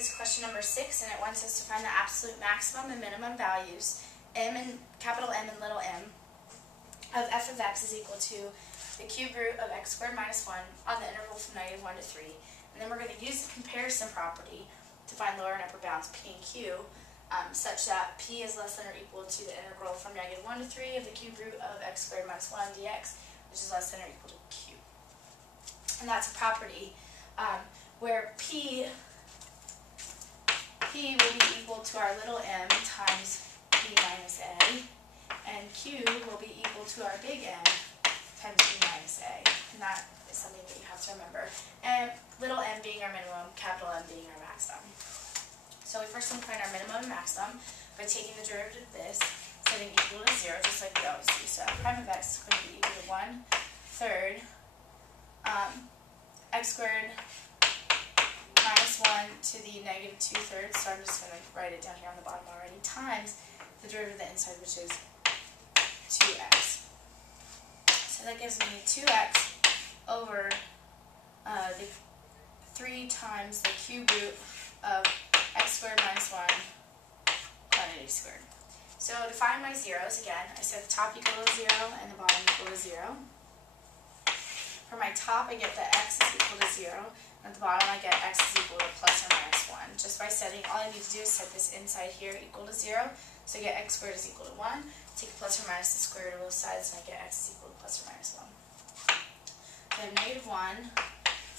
is question number 6, and it wants us to find the absolute maximum and minimum values, capital M and little m, of f of x is equal to the cube root of x squared minus 1 on the interval from -1 to 3. And then we're going to use the comparison property to find lower and upper bounds p and q, such that p is less than or equal to the integral from -1 to 3 of the cube root of x squared minus 1 dx, which is less than or equal to q. And that's a property where p will be equal to our little m times b minus a, and q will be equal to our big M times b minus a. And that is something that you have to remember. And little m being our minimum, capital M being our maximum. So we first need to find our minimum and maximum by taking the derivative of this, setting equal to 0, just like we always do. So prime of x is going to be equal to 1/3 x squared minus 1 to the -2/3, so I'm just going to write it down here on the bottom already, times the derivative of the inside, which is 2x. So that gives me 2x over the 3 times the cube root of x squared minus 1 quantity squared. So to find my zeros, again, I set the top equal to 0 and the bottom equal to 0. For my top, I get that x is equal to 0. At the bottom, I get x is equal to plus or minus 1. Just by setting, all I need to do is set this inside here equal to 0. So I get x squared is equal to 1. Take plus or minus the square root of both sides, and I get x is equal to plus or minus 1. So I have -1,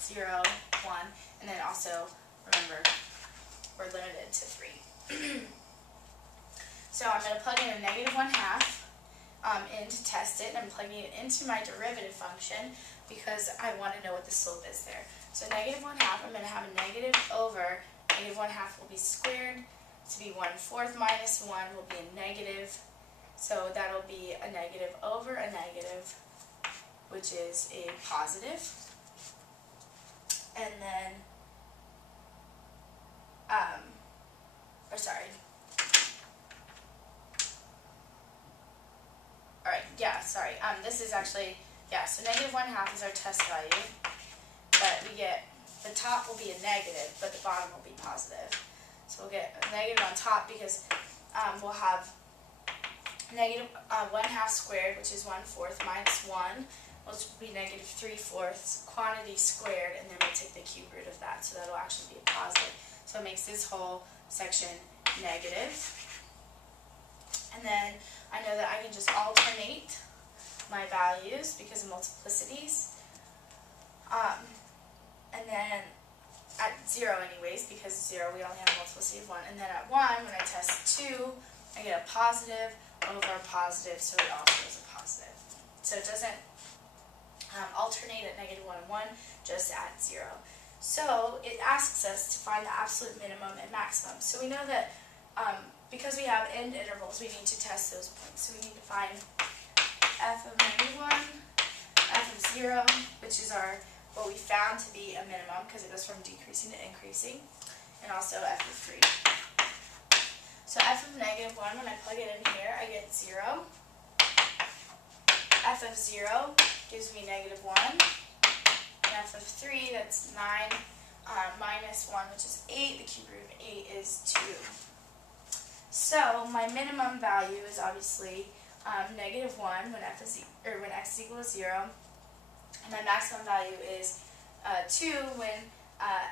0, 1, and then also, remember, we're limited to 3. So I'm going to plug in a -1/2 in to test it, and I'm plugging it into my derivative function because I want to know what the slope is there. So -1/2, I'm going to have a negative over, -1/2 will be squared, to be 1/4 minus 1 will be a negative, so that'll be a negative over a negative, which is a positive. And then, this is actually, so -1/2 is our test value, but we get, the top will be a negative, but the bottom will be positive. So we'll get a negative on top because we'll have -1/2 squared, which is 1/4 minus 1, which will be -3/4 quantity squared, and then we'll take the cube root of that, so that'll actually be a positive. So it makes this whole section negative. And then I know that I can just alternate my values because of multiplicities. And then at 0 anyways, because 0 we only have a multiplicity of 1. And then at 1, when I test 2, I get a positive over a positive, so it also is a positive. So it doesn't alternate at -1 and 1, just at 0. So it asks us to find the absolute minimum and maximum. So we know that because we have end intervals, we need to test those points. So we need to find f of -1, f of 0, which is what we found to be a minimum because it goes from decreasing to increasing, and also f of 3. So f of -1, when I plug it in here, I get 0. F of 0 gives me -1. And f of 3, that's 9 minus 1, which is 8. The cube root of 8 is 2. So my minimum value is obviously -1 when when x is equal to 0, and my maximum value is 2 when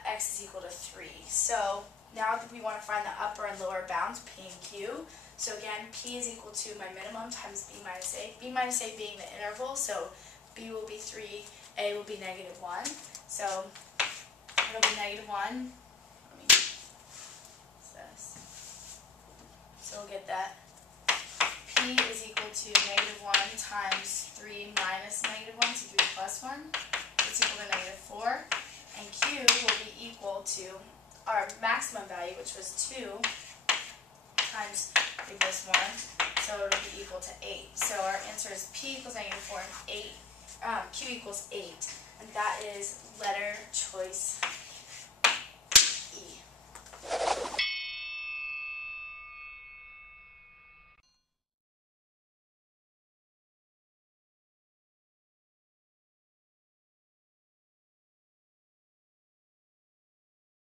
x is equal to 3. So now that we want to find the upper and lower bounds, p and q. So again, p is equal to my minimum times b minus a. B minus a being the interval, so b will be 3, a will be -1. So it'll be -1. So we'll get that p is equal to -1 times 3 minus -1, so 3 plus 1. It's equal to -4. And q will be equal to our maximum value, which was 2 times 3 plus 1. So it'll be equal to 8. So our answer is p equals -4 and q equals 8. And that is letter choice